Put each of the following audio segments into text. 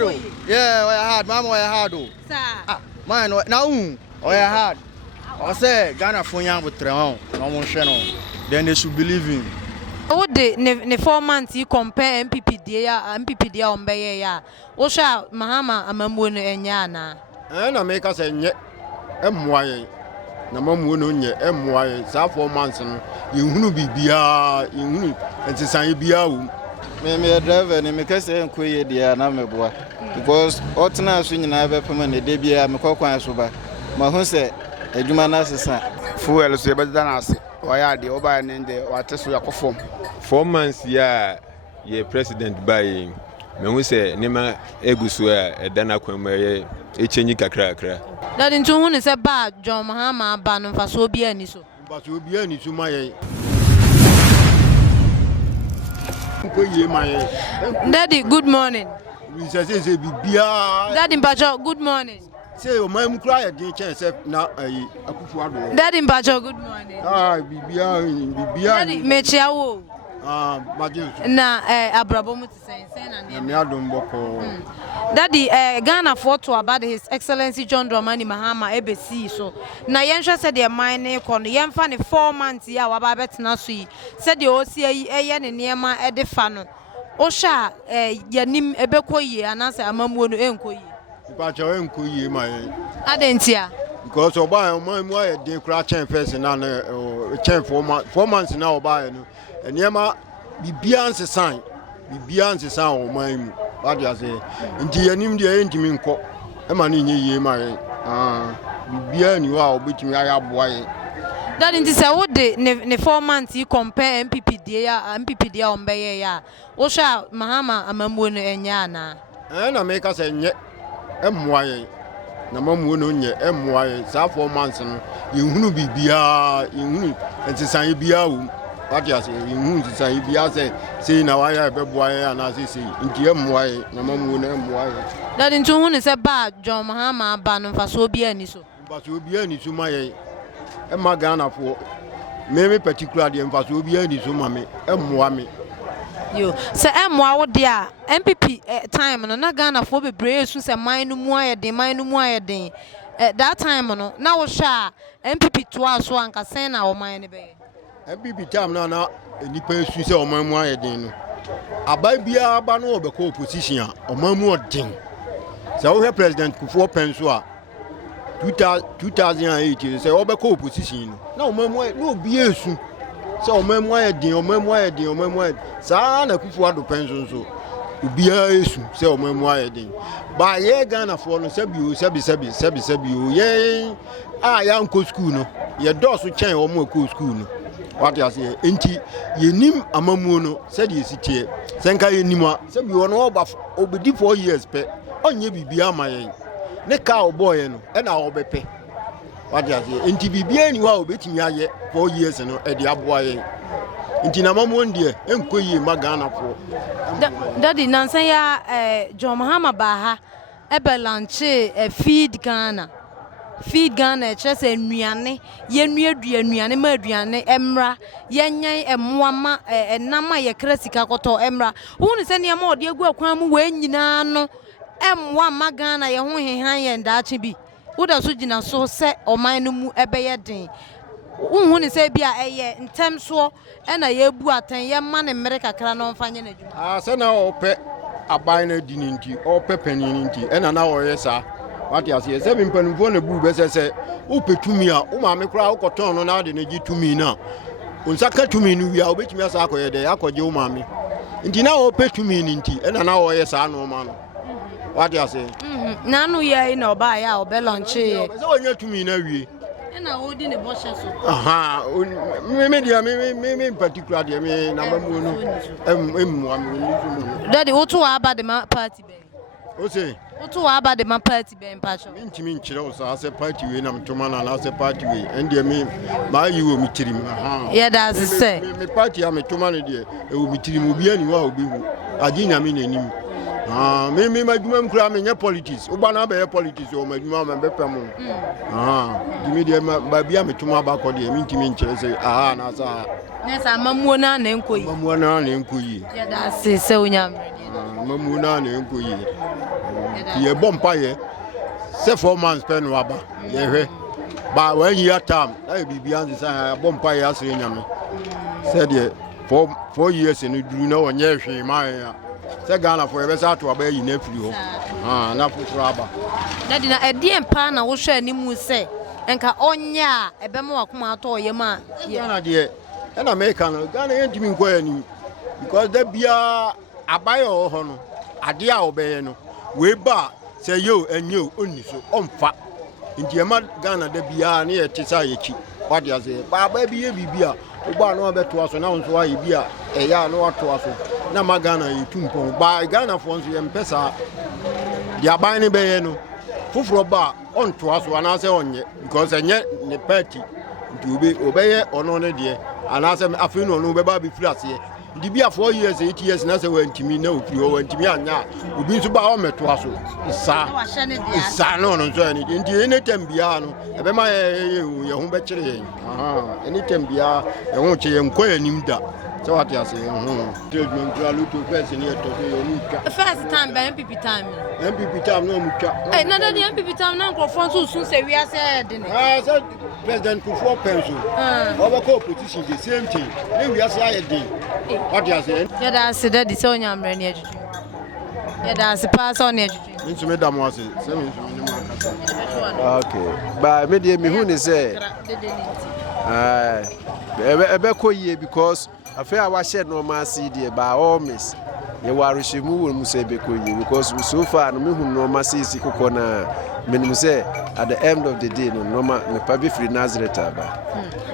Addo. Yeah, we hard. Mama, we hard. Sir. Man, now we hard. I say Ghana for young with Treon. No one channel. Then they should believe in. What the 4 months you compare NPP dia on Bayer ya. Osha Mahama Amamwunu Enyana. And I make us a nye MY. Namamuno nye MY. Sa 4 months you who be bia you and to say bia. Me a driver and me can say enquire dear Nameboa. Because Otana swing in a permanent debut, I'm a coquine sober. My home said, a human assassin. Fuel is better than us. Why are the Oban and the waters we are perform? 4 months, yeah, ye president buying. Me who say, Nema Egusua, a Danaquem, a changing cracker. That in 2 is a bad John Mahama ban for so be any so. But you'll be any to my Daddy, good morning. Daddy Bajo, good morning. Say, oh, my cry again, chance now. Daddy Bajo, good morning. Daddy Mechiawo. Na Abrabomu to say, Daddy Ghana fought to about His Excellency John Dramani Mahama ABC. So na Yensha said their mine con Yen Fanny 4 months ya wababet nasui said the OCA yen and Yama edefano. Osha yanim ebeko ye and answer Amamwunu enkoye. Bacho enkoye my Adentia. Because Oba my they crash and face and chain 4 months now by and Yama be beyond the sign. Be beyond the sound of my what you say. Into your name, the intimate court. A man in ye, my beyond you are between I have boy. That in this what the 4 months you compare NPP dia on Bayer ya. Osha Mahama Amamwunu Enyana. And I make us a nye MY. Namamuno nye MY. Sa 4 months you who be bia you and to say bia. What you say? You say bia say now I have a boy and I say into MY. Namamuno MY. That in 2 is a bad John Mahama ban for so be any so. But you be any to my Ghana for maybe particularly and for be any to mammy MY. You say MY dear NPP time and not Ghana for be brave so say mine no more de mine no more de that time no now sha NPP to us one can send our mind be NPP time now any person say o mamwa den abai bia ba no be ko opposition o mamu odin say we president Kufuor penso a 2008 say o be ko opposition na o mamu no bi esu say o mamu den sa na Kufuor do penso so ubia esu say o mamu den ba ye Ghana for no sebi ye ya nko school no ye do so chen o mo ko school no what you say enti yenim amamu no said ye sitie senka yenim a sebi wono obedi 4 years pe onye bibia amayen ne ka oboye no e na obepe what you say enti bibia ni wa obetimi aye 4 years no e de aboye enti na amamu ndie enkoyi magana fo Daddy nansan ya John Mahama baha ebelanche feed Ghana just enuane yenuaduane ma aduane emra yenyan emmoama enama ye krasika koto emra wonu se ne ma ode agu akwan mu we nyina no emmoama Ghana ye ho hehan ye ndaache bi woda so gina so se oman no mu ebeye den wonu se bia eye ntem so na ye bu atan ye ma ne mere kakra no mfanye na adwuma se na ope aban na dininti ope paninti na wo yesa what you say? 7 penufo na bu be say upetumi a o ma me kra ukoton no na de na gitumi na unsaka tumi no wi a obetumi asa akoye de akoje o ma me nti na opetumi ni nti na wo yesa no ma no what you say na no ye na oba ya obe launch ye se onya tumi na wi na odi ne bo hye so aha me particular de me na mamu no emu am Daddy wo to aba de ma party be o say Otu aba de ma party be mpacho. Ntimi nkyere wo sa se party we na mtoma na se party we ende me ma yi wo mitirim aha. Yeah, that's say. Me party am mtoma ne de e wo mitirim obi ani wa obi hu. Agi nyame na nim. Ah me madwuma mkura me nya politics. Oba na be politics o madwuma ma be pam. Ah dimi de ba bia mtoma ba ko de me ntimi nkyere se aha na sa. Nesa mamuo na enkoyi. Mamuo na enkoyi. Yeah, that's say unyam. mamuna na enko yi ye bompa ye say 4 months pen waba ye hwe ba when year time na bibi an say bompa ye asire nyame said ye 4 years in duru na onye hwe ma ya say Ghana for be sa to aba yi na firi ho na fufura aba daddy na edie mpa na wo hwe animu say enka onya ebema wakoma ato ye ma Ghana de and American Ghana enti mi nko ani because there bia abayo ho no ade a obeye no we ba say yo enyo oni so omfa nti e ma Ghana da bia na ye tisa yechi what you say ba bia bibia ogba no abeto aso na nso ayi bia e ya no ato aso na ma Ghana yetumpon ba Ghana fo nso ye mpesa di aban ne beye no fufuro ba onto aso ana say onye because enye ne party nti obeye ono ne de ana say afi no no be ba bi frase di bia 4 years 8 years na say wantimi na ofiri ho wantimi anya obi nso ba o meto aso isa no no so ani nti anytime bia no e be ma ye ho be kire yen anytime bia e ho che ye nkwa anim da so what you say judgment to aluto first ni to say you nka first time by NPP time no mutwa na the NPP time na nkrofon so sun say we are said ne so president Kufuor pension over co-opposition the same thing we are say dey what you say yeah that say that so nyamre ne ajuju yeah that say pass on ajuju nti me da mo ase say me nso me makasa okay ba me dey me hu ni say ebe ko yie because afia wa share no ma see dey by all miss ye warishemu wo mu say be ko yie because so far no me hu no ma see kokko na menim say at the end of the day no normal me pa be free Nazareth aba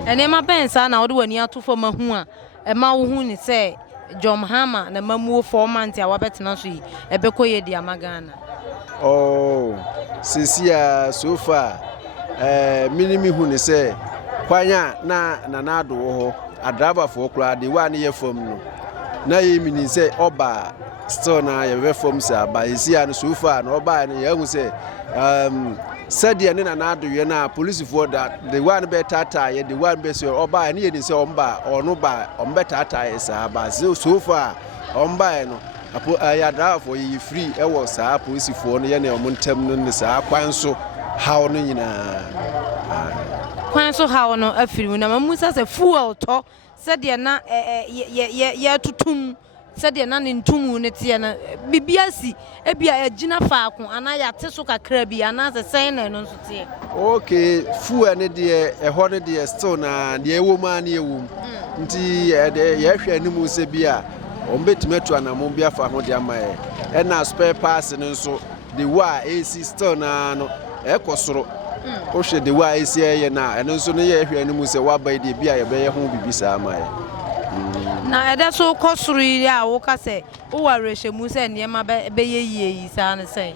ene ma ben sa na wo de wani atofo ma hu a e ma wo hu ni say John Hama na mamuo 4 months a wabetena so yi ebe ko ye dia magana oh sisia so far minimi hu ni say kwanya na Addo ho adraba for kura de wa ne ye fam no na ye mini say oba still na ye we fam say ba isia no so far no oba ne ye hu say said ye na Addo ye na police for that the one be tata ye the one be so oba ne ye ni say omba onu ba ombe tata ye sa ba so far omba no apo ya driver for ye free e wo sa police for no ye na omontem no ni sa kwan so how no nyina kwan so how no afiri na mamusa say fuel to said ye na ye tutum said ye na ntumu ne tie na bibiasi e bia agina faako ana ya te so kakra bi ana se sen na no so tie okay fuel ne de e ho ne de still na de ewo ma na ewo nti ye hwe animu se bia ombetimetu anamon bia fa ho de amaye e na spare parts ne nso de wa AC still na no e kosoro o hwe de wa AC ye na eno nso ne ye hwe animu se wa bai de bia ye be ye ho bibisa amaye na ede so kosoro ya wo ka se wo warehemu se ne ma be ye yi sa ne se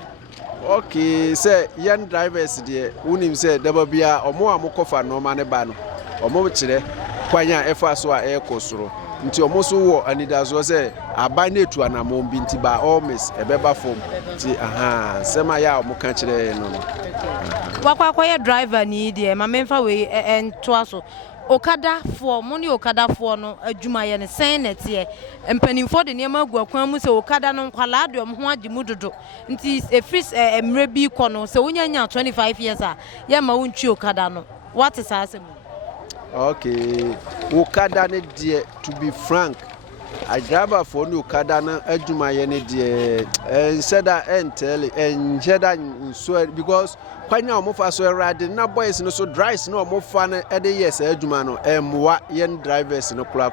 okay say yan drivers de unim say daba bia omo amokofa no ma ne ba no omo kire kwanya efa so a e kosoro nti omo so wo anidazo say aban na etu anamon bi nti ba always ebeba fom ti sema ya omo ka kire no wakwa ye driver ni de ma memfa we ento aso okada for money okada for no adwuma ye ne sen na tie mpanimfo de niam agu akwan mu se okada no nkwala de ho agi mu dodo nti efris emre bi ko no se wonyanya 25 years a ye ma wonchi okada no what is asem okay okada ne de to be frank a driver for no okada na adwuma ye ne de said that so because kwanya omofa so erade na boys no so drives no omofa na ede yes adwuma no emwa yen drivers no kura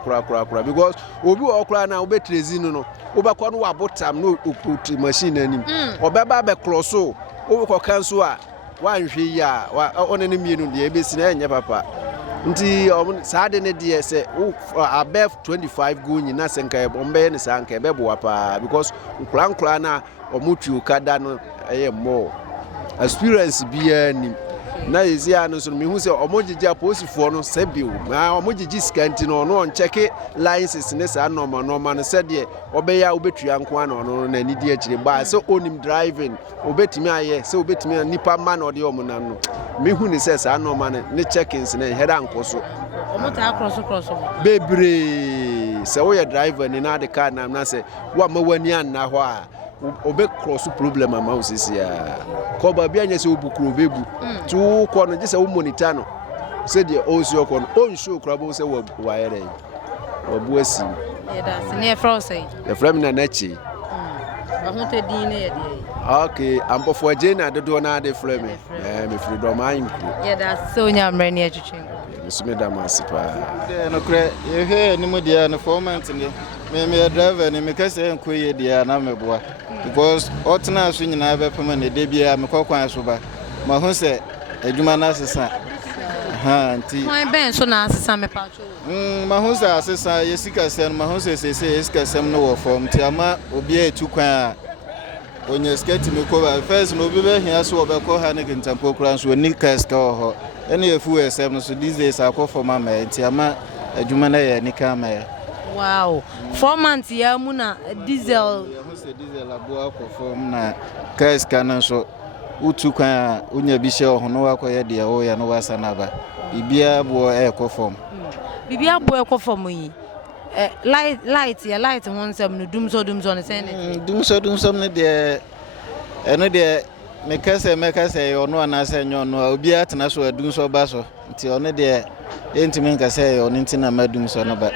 because obi okura na obetrezi no obekọ no wabotam no okuti machine anim obeba be crosso obekọ kanso a wanhwe ya onene mienu de ebesi na enye papa nti saade ne de se above 25 go nyina senka bombe ne sanka ebebo pa because nkura na omutu okada no eye more experience bia ni na yezia no so me hu se omogigi aposifo no sebio na omogigi skanti no no check licenses ne sa normal no se de obeya obetua nko ana no na nidi akire ba se onim driving obetimi aye se obetimi nipa man ode omuna no me hu ni se sa normal ne checkings ne head anko so omota cross bebre sɛ woyɛ driver ni na de car nam na sɛ wo ma wani anna hɔ a obe cross problem ama wo sisi a ko ba bia nya sɛ obukuro bebu tu ko no je sɛ wo monitor no sɛ de o si okɔ no on show kra bo sɛ wo ayɛ dɛ wo bu asi da se ne fra say the frame na nachi ba ho te din ne ye de okay ampo for Jane Addo na de frame me free do ma impo da so nya mre ne atwetwe Mr. Damasipa. No cre, you hear no media no format ni. Me driver ni me kase enko ye dia na meboa. Because otna so nyina be pema ne de bia me kokwan so ba. Ma hu se adwuma na asesa. Ha nti. Kwan ben so na asesa me pacho. Ma hu se asesa ye sika sem ma hu se ye sika sem no wo form ti ama obi a etu kwan a onye sketi me ko ba first no obi be hia so obekọ ha ne kintampo kran so ni ka ska ho. Any of you SM no so these days I call for mama nti ama adwuma na ye nika ma ye. Wow. 4 months ya mu na diesel. Ya hu se diesel abo akọ form na ka ska na so utu kan unya bi hye ho no akọ ye de o ya no wasa na ba. Bibia bo e kọ form. Bibia bo e kọ form yi. Light ho nsem no dum so ne sen ne. Dum so ne de eno de mekase ono anase nyono obi atena so adum so ba so nti ono de entimi nkase ono ntina madum so no ba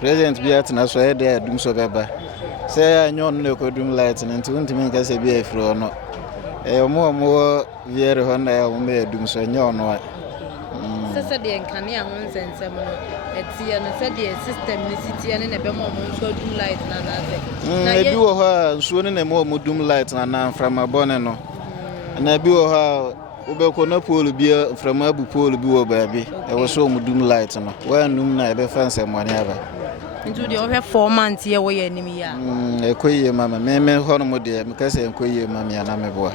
president bi atena so e de adum so beba se nyono ne ko dum light nti ntimi nkase bi afro ono omo viere ho na ya me adum so nyono sese de nkane a ho nsensem no etie no se de system ne sitie ne be mo nso dum light na na e bi wo ha nso ne mo dum light na from abone no na bi wo ha ubeko na pole bi from abu pole bi wo ba bi e wo so mu dum light no wa num na e be fanse money aba ntu de o hwe 4 months ye wo ye nim ya e koye mama me ho no mo de me kase en koye mama ya na me boa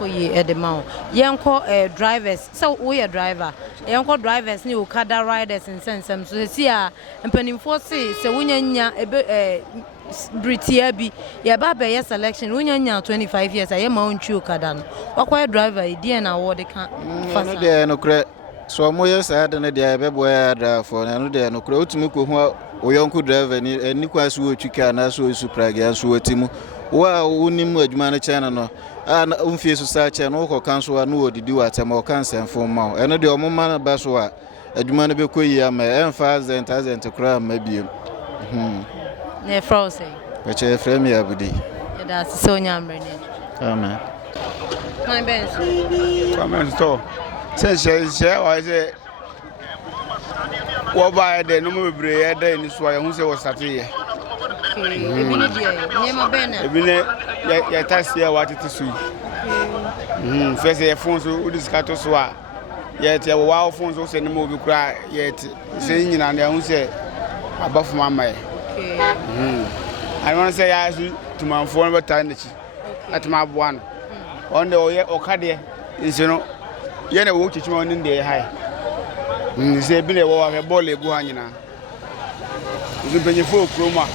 koye edema yenko drivers so wo ye driver yenko drivers ni okada riders nsensem so si a mpanimfo se wunyanya Britia bi ya baba ye selection wunyanya 25 years aye ma ontwi okada no wakwa driver idie na wo de kan fasa no de no kre so mo ye sa de ne de be boy ada for no de no kre otumi ko hu oyonku driver ni kwa so otwika na so suprage ya so atimu wa unim adwuma no chena no na umfie so sa che no ko kan so na odidi wa tem o kan senfo ma eno de omoma na ba so a adwuma no be koyi ama emfa zent kra ma biem ne frose Peche frame ya budi. Da so nyamre ne. Amen. My best. Comment to. Say o say wo ba de no mo bebre ye da ni so ya hu say wo start ye. Ebi ne die. Nye ma be na. Ebi ne ya taxi ya watete so. First ye phone so o discato so a ye tie wo phone so say ni mo bi kura ye tie. Say nyina na hu say abafo mama ye. I want to say I to my phone about time at my one. On the Okade is you know, Yana walk to one in the high. Say, Billy, a ball, go hanging. You can full chroma.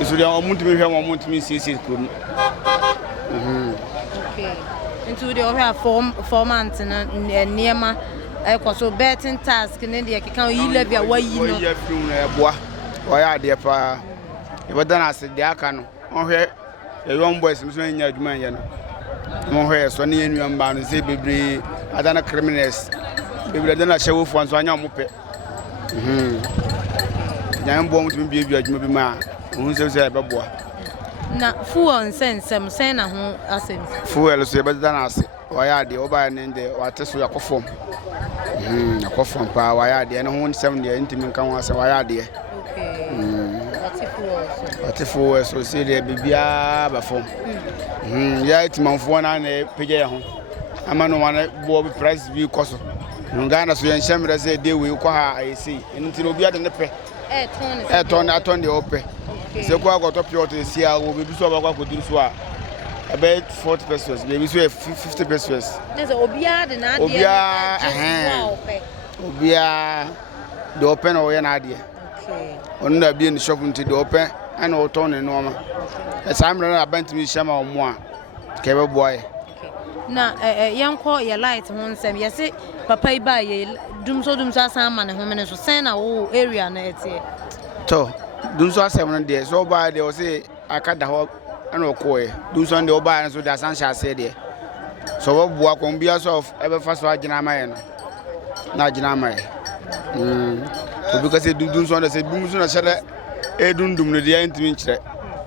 It's with your moon to me, one moon to me, see, couldn't. Okay. Into the over 4 months and near my so betting task in India can you live your way, you know. Why are dear pa? But then I said, the Akano, on here, a young boy, some young man, on here, Sonny and young bound, say, baby, I done a criminals. Baby, I done a show for one young mope. Young born to be a judge, maybe ma, who says, boy. Not full and sense, some saying a home as him. Full, say, but then I say, why are the over and the water so a coffin? A coffin power, why are the and 170 intimate come once, why are there? What if we so say there be before? Yeah, it's my phone and a pay home. I'm on one Bobby price view cost. Ghana so and that say they will call I see. And until we are the nepe. I turn the open. So go got up your to see I will be so about what do so. About 40 pesos, maybe 50 pesos. There's Obia the Obia the open or an idea. On the being shopping to the open and all tone and normal. As I'm running about to me, Shama or more. Cable boy. Now, young call your light on some. Yes, papa by ye doom so doom some and a woman so send a whole area net. to dun so asem no de so ba de o se akada ho na okoe dun so de o ba so da san sha se de so wo bua kon bia so ebe fa so agina amaye no na agina amaye so because dun so na se dun so na shere edundum no de antimi nkire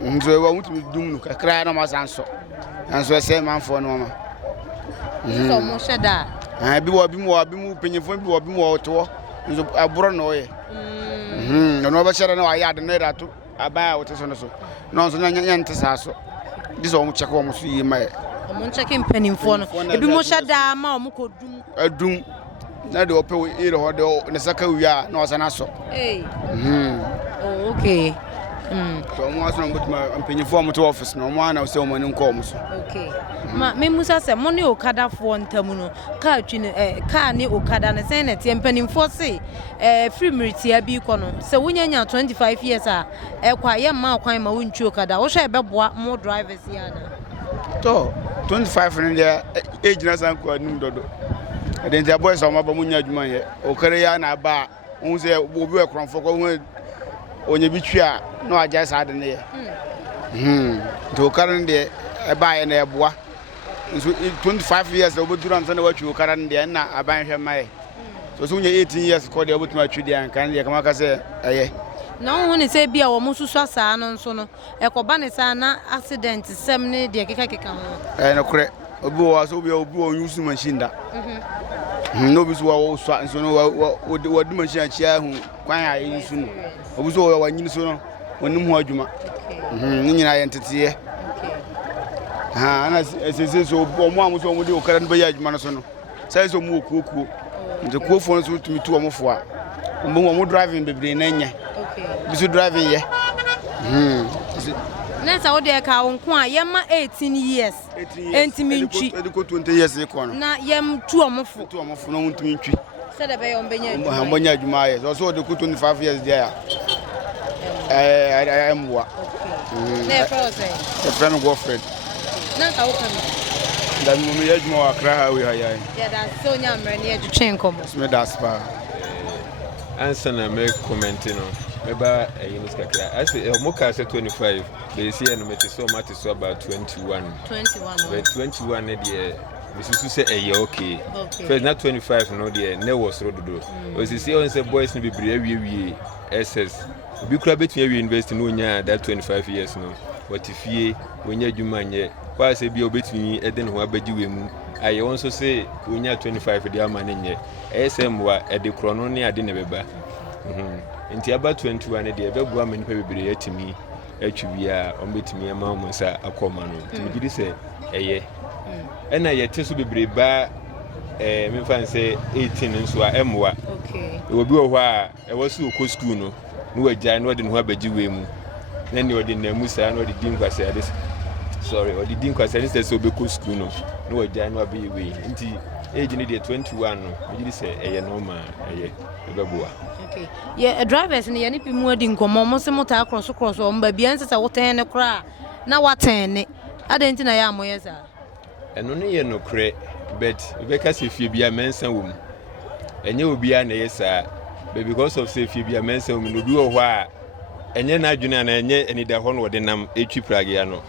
nso e wa mutimi dum no kakra na ma san so anso se manfo no ma so mo sheda bi mu penyefo bi mu to nso aburo no ye no ba shere na wa ya de na rato aba wote so no so no so nya ntesa so dis o mu check o mu so yi ma mo check mpanimfo no ebi mo sheda ma o mu kodum adum na de ope e re ho de ne saka wia na wasana so oh okay so mo aso no mutuma mpanimfo mo to office no mo ana so mo ni nko mo so okay ma me musa se mo ne okada fo ntamu no ka twi ne ka ne okada ne sen na tie mpanimfo se free meritia bi ko no se wonyanya 25 years a kwa ye ma kwan ma wonchi okada wo hwe ebeboa mo drivers ya na to 25 ne dia age na san ko nim dodo den dia boys o ma ba munya adwuma ye okare ya na ba won se obi e kronfo ko won onye bi twa no agya sa de ne ye to okare ne e ba ye na eboa so 25 years obodura nsa na watwi okare ne de na aban hwe mai so unye 18 years ko de obotuma twi de an kan de kama ka se eye na won ne se bia wo mususu asa no nso no ekoba ne sa na accident sem ne de keka ho no kure obi wo so obi wo use machine da no bi so wo so nso no wo di machine achia hu kwan ya use no obi so wo wanyin so no wonim ho adwuma ni nyina ye ntete ana ese so omo amuso omo de okara no be ya adwuma no so no sai so mu okuokuo nti kuofo no so tumi tu omo fo a omo driving bebre na nya bisu driving ye na sa wo de ka won ko a ye ma 18 years entimi ntwi ediko 20 years e ko no na yem tu omofo no ntimi ntwi se de be yo mbenya adwuma mbenya adwuma ye so de ko 25 years there I am wa na process the friend girlfriend na ka wo kam da mu me adwuma wa kra ha we ha ya da so nya mre ne edwetwen komo me da spa answer na me comment no meba eyinis kakra I say omoka say 25 they see no meti so much so about 21 but 21 ne dey bisusu say okay first na 25 no dey ne was rododo o see on say boys ni bibiri awie SS obi kura betu awie university no nya that 25 years no what ifie onya adwuma nye kwa say bia obetumi eden ho abagi wemu aye won so say onya 25 dey ama ne nye SM wa ede krono ne ade ne beba nti aba 21 dey bebua me nipa bibiri atimi atwi a ombetimi ama mo nsa akoma no timi gidi say eye ena ye tesu bibiri ba me fan say 18 nso a emwa obi wo ho a e wasu ko school no no wagya no de no abagi wemu na ni odi na musa no de dinkwase ade sorry odi dinkwase ade say obi ko school no wagya no abi we nti age ni de 21 no gidi say eye normal eye ebeboa okay yeah drivers ni yani pimu adi nkomo mo se mota cross o mba bia nsesa woten ne kra na waten ne adenti na ya amoye sa eno ne ye no kre but we ka se fie bia mensa wom enye obia na yesa because of say fie bia mensa wom no bi wo ho a enye na adwuna na enye enida ho no wode nam etwi prage ya no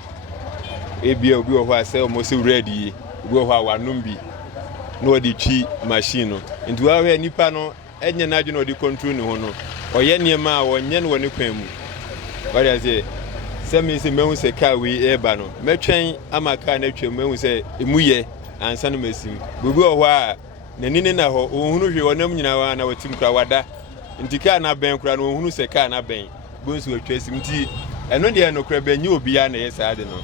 ebia obi wo ho a say o mo se ready obi wo ho a wanom bi no wode twi machine no nti wa we nipa no enye na adwuna wode control ne ho no oye niema a wonye no woni kwan mu wade say semi se mehu se car we eba no metwen amaka na twem mehu se emuye ansa no masim bubu o ho a nanini na ho ohunu hwe wonam nyina wa na watim kra wada nti car na ben kra no ohunu se car na ben bonsu atwasim nti eno de no kra ben nye obi a na yesa ade no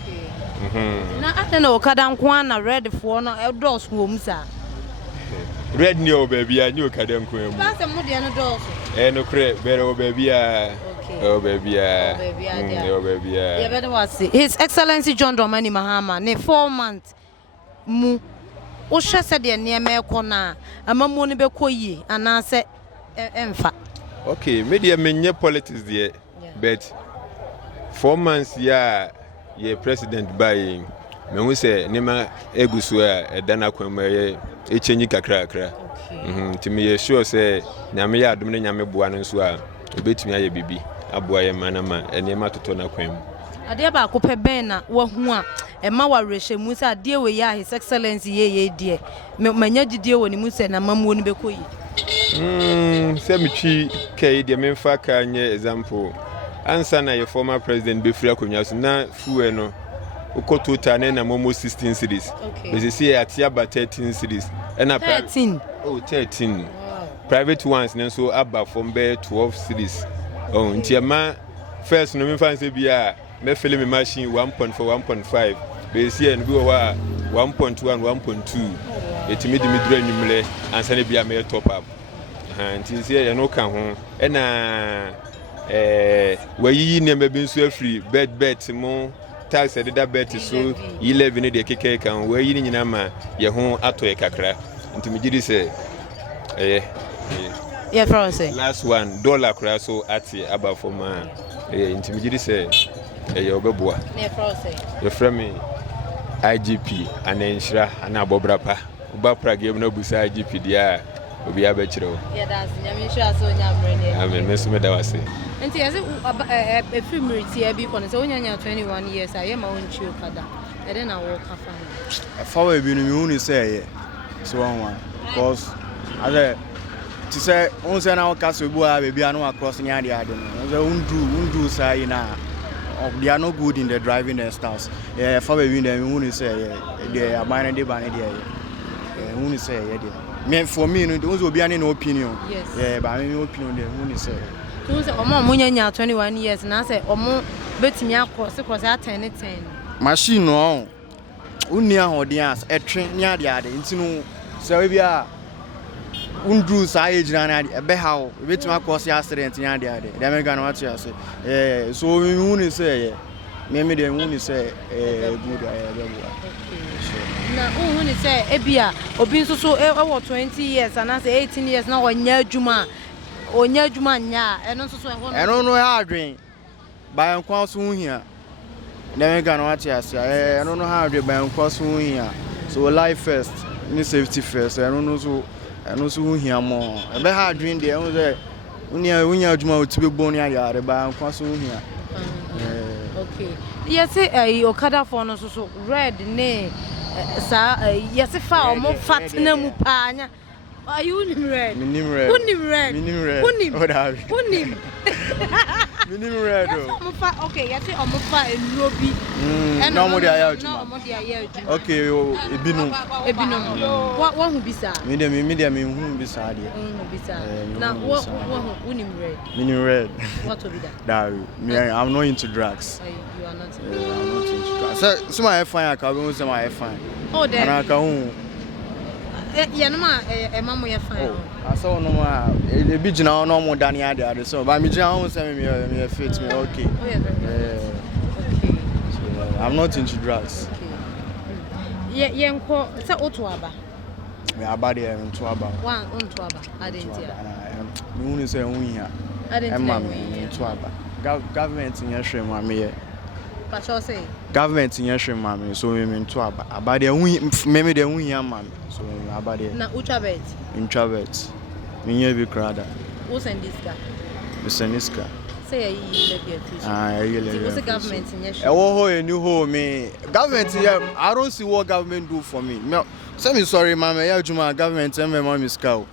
na ate na okada nko na red fo no edos wo musa red ni o baby a nye okada nko emu ba se mu de no dos no kra bere o baby a oh baby ya better was His Excellency John Dramani Mahama ne 4 months mu o hwese de ne me ekona amamu ne bekoyi anase emfa okay media menye politics there but 4 months ya ye president by me hu se ne ma egusu a edana kwama ye echenyi kakra timi ye sure se nyame ya adom ne nyame boa no so a obetumi aye bibi aboa ye manama enema toto na kwam ade ba ko pe ben na wa hu a e ma wa rehye mu se ade we ya his excellence ye die manya gidie woni mu se na mamuo ni bekoyi se mitwi kai de memfa ka nye example ansa na your former president befri akonwa so na fuwe no ukoto tane na momo 16 series they say atia ba 13 series and 13 13 wow. Private ones then so abba from be 12 series ntiama first no me fan say bia me fill me machine 1.4 1.5 they say and go wa 1.1 1.2 etimi de midura nwumle ansa na bia me top up nti say e no ka ho na wayi ne me bi nso afri bed mo tax edida bet so 11 ne de keke kan wayi ni nyina ma ye ho ato e kakra nti me gidi say yeah for say last one dollar kra so ati aba for ma nti me gidi say ye obeboa yeah for say ye from me IGP anenhira ana abobrapa oba praga em na busa IGP dia obi abechiro yeah that's nyame hira so nyamre ne amen me so me da wase nti yase e film reti e bi kono se onyanya 21 years aye ma wonchi okada e de na wo kafa no fa we bi no me hunu say so one because ade ti say on say na waka so bu a be bia no across nya de ade no so undu say na they are not good in the driving and styles fa we bi no me hunu say they are minor de ban de hunu say me for me no those obi ani no opinion but me opinion dey hunu say so say omo nyanya 21 years na say omo betimi across at 10 machine no unni ahoden as etwe nya de ade ntinu say we bia undru sa age na ade ebe hawo betimi across accident nya de ade dem ga na what you say so we hunu say me dey hunu say good na hunu say ebia obi nso so e 20 years and say 18 years na onya adwuma nya eno nso so e ho eno no ha adwen ba nkwa so hia dem ga na what you say eno no ha adwen ba nkwa so hia so life first ni safety first eno so hia mo ebe ha adwen de eno say unya adwuma otibe bon ya ya ba nkwa so hia okay yes okada for no so red ne sa yes fa omo fat na mu pa anya are you nim red minim red minim red okay yes omo fa enrobi no mo dia ya okay ebinum what hu bisa me hu bisa de na what hu nim red minim red what will be that I'm not into drugs. You are not I'm not into drugs so my fine I can say my fine then and I can yeah no ma mamo ya fine I saw no ma e bi gina no mo dan ya de so but me gina ho say me fit me okay okay so I'm not into drugs okay yenko say oto aba me aba de into aba one onto aba adentia me hu say hu hia adentia into aba government in hwe ma me pacho say government in hwe ma me so me into aba de hu me de hu hia ma me so aba de na introvert me bi krada who send this guy Seniska say you live here you what's the government in hwe ho enu ho me government here I don't see what government do for me say me sorry mama ya juma government me mama ska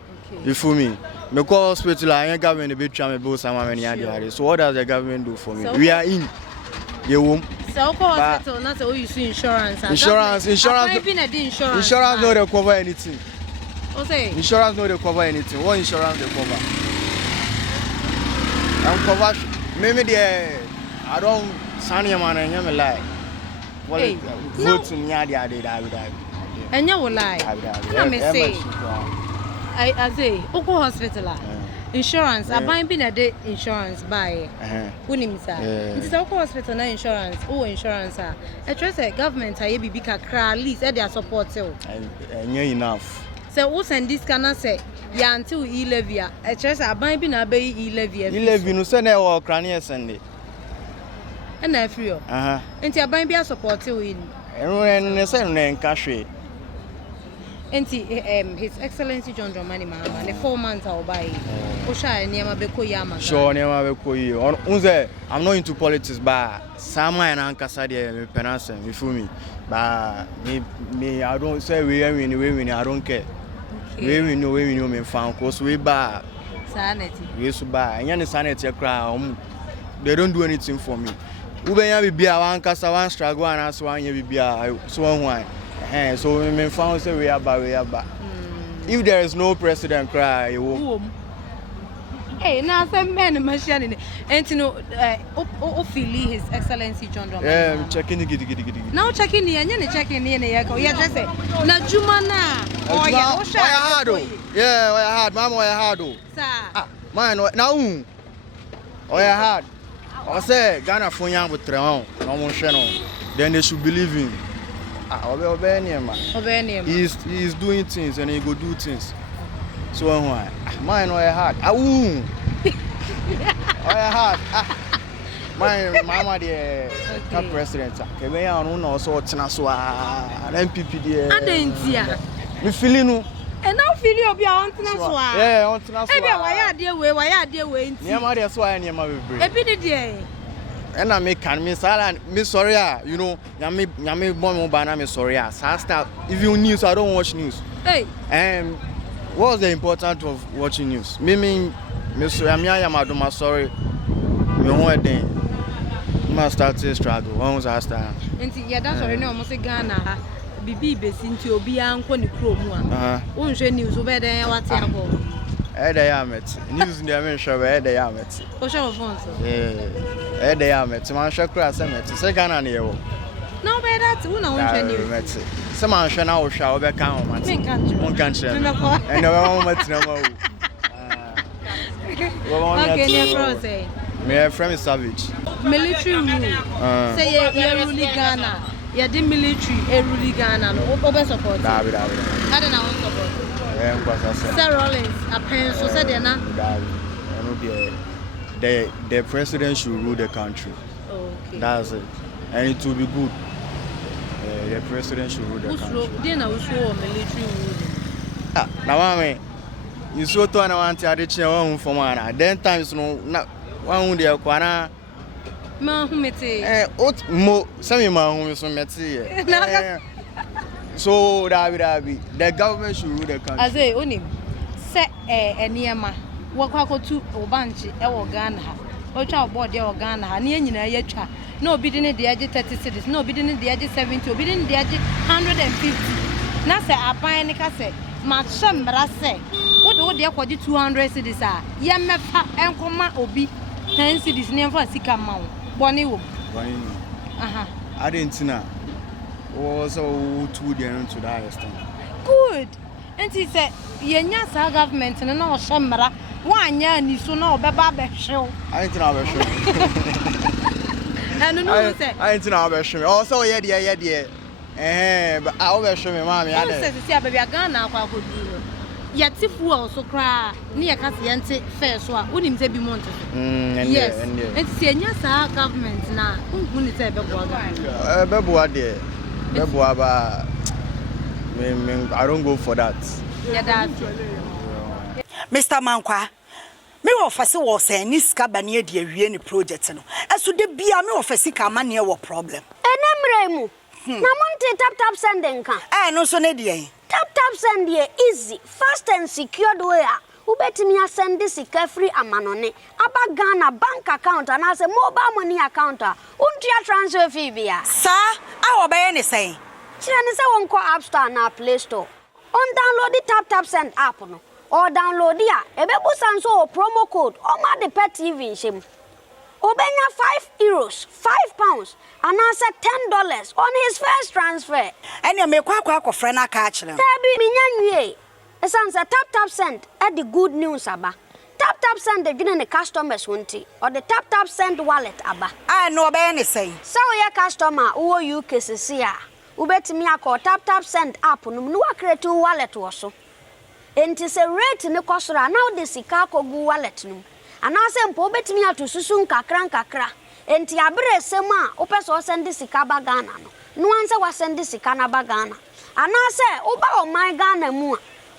you feel me me call hospital I government be try me bill some money ade so what does the government do for me so, we are in ye wom so call hospital na say you use insurance insurance no dey cover anything say insurance no dey cover anything what insurance dey cover I'm cover me there I don't sign your man and me lie hey, vote me ade and you will lie na me say I say oko hospital insurance aban bi na de insurance buy unim sa it is oko hospital na insurance insurance e trust say government aye bibi kakra at least e dey support you enough so who send this kana say ya until e-levy e trust aban bi na be e-levy no say na e kra na send e na free o nti aban bi support you in eno say no nka hwe His Excellency John Dramani Mahama, the 4 months I'll buy. Osha Niama Beko Yama. Sure, Niama Beko Unze, I'm not into politics, but Sama and Ankasadi Penance, you feel me? But me, I don't say we win, I don't care. We know me found, cause we buy sanity. We used to buy, and sanity cry. They don't do anything for me. Ube be a one cast one struggle and as one you be a so one. So we found say we are back. If there is no president cry, you won't. Hey, now some men machine and you know His Excellency John Dramani. Yeah, I'm checking the giddy. Now checking the and checking the yeah, just say na Jumana. Oh yeah, yeah, I had mama I had sir. Mine now. Oh I had. I say Ghana for young with Treon, no more channel. Then they should believe him. He's doing things and he go do things. So why? Mine I had. Oh I had. My mama the president. Okay, we are no so Tinaswa NPP the. Adentia. Me feeling no. And now feel you be on Tinaswa. Yeah, on Tinaswa. Why are there way? Niama dey so niama bebre. Ebi dey. And I make me silent, me sorry, you know, yami bomb bana me sorry. Start if you news, I don't watch news. Hey. What's the importance of watching news? Me sorry, I'm sorry. Me one day, I start to struggle. Once I start. Yeah, that's already no almost Ghana. Bibi besinti obi anko ni kromu a. Unhwe news over there what yabo. They are met. News in the American where they are met. Osha phone so. Yeah. They are met. Man shakra met. Say Ghana near. No, but that's one on news. Some man shall now shall be calm. One country. And the one met no more. Okay, never say. My friend is savage. Military rule. Say you rule Ghana. You did military rule Ghana. No, over support. I don't know support. Sir Rollins, a pen so said the president should rule the country. Okay. That's it. And it will be good. The president should rule the country. Then I will show military rule. Now, I mean, you saw to an anti-addiction one for one. Then times no one day, Quana. Mahumete. Some man who is from Metsi. So that be the government should rule the country. I say only say Niama walk to Obanchi Ghana. Ocha board your Ghana, near Yetcha. No bidding the edge 30 cities, no bidding the edge 70, bidding the edge 150. Nasa a pioneer say, Macham Brase. What would they call 200 cities are? Yamafa and Coma Obi 10 cities near for Sika Mount. Bonnie. Argentina was all too dear to that extent. Good. And he said, Yenya government and no Shamara. 1 year and so no Baba show. I ain't never sure. I don't know. I ain't never sure. Also, yeah. But I always show me, mommy. I said, see, baby, I got now. I could do. Yet, if we also cry near Cassiante fair, so I wouldn't say be monted. Yes, and see, yes, our government now. Who is a Bebo, dear. Bebo, I don't go for that. Yeah, that's Mr. Mankwa, me offer was a niska bania de any project. No, as to the be a me offer sika money or problem. Enemremu. Namonte tap sending can. No so nedia. Tap send ye easy, fast and secured way. Who bet me a send this free amanone. Aba Ghana bank account and as a mobile money account. Untia transfer fee via. Sir, I will buy any say. Chinese won't call App Store na Play Store. On download the tap send app no. Or download ya. Ebebu sanso promo code. Oma the pet TV shim. Obenya €5, £5, and answer $10 on his first transfer. And you make quack friend a catch them. Tabi minyanwe. Esanse tap send at the good news aba. Tap send the giving the customers wanti or the tap send wallet aba. I know about anything. So your customer who you kesisia. Ubeti mi ako tap send app no create wallet also. Enti se rate ne kosora now the sika ko gu wallet no. Anase mpo betimi atususu nkakra enti abere sema opeso send sika ba Ghana no no answer was send this Ghana bagana. And I say, Oba my Ghana mu.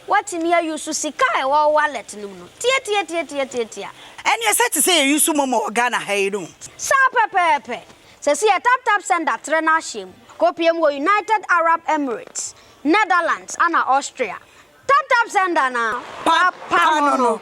What in here you to sika e wallet no. Tia. And you said to say you use momo Ghana haydo. Sa pepe. Say see a tap send that trainer shame. Copium United Arab Emirates, Netherlands, and Austria. Tap send na. Papa no.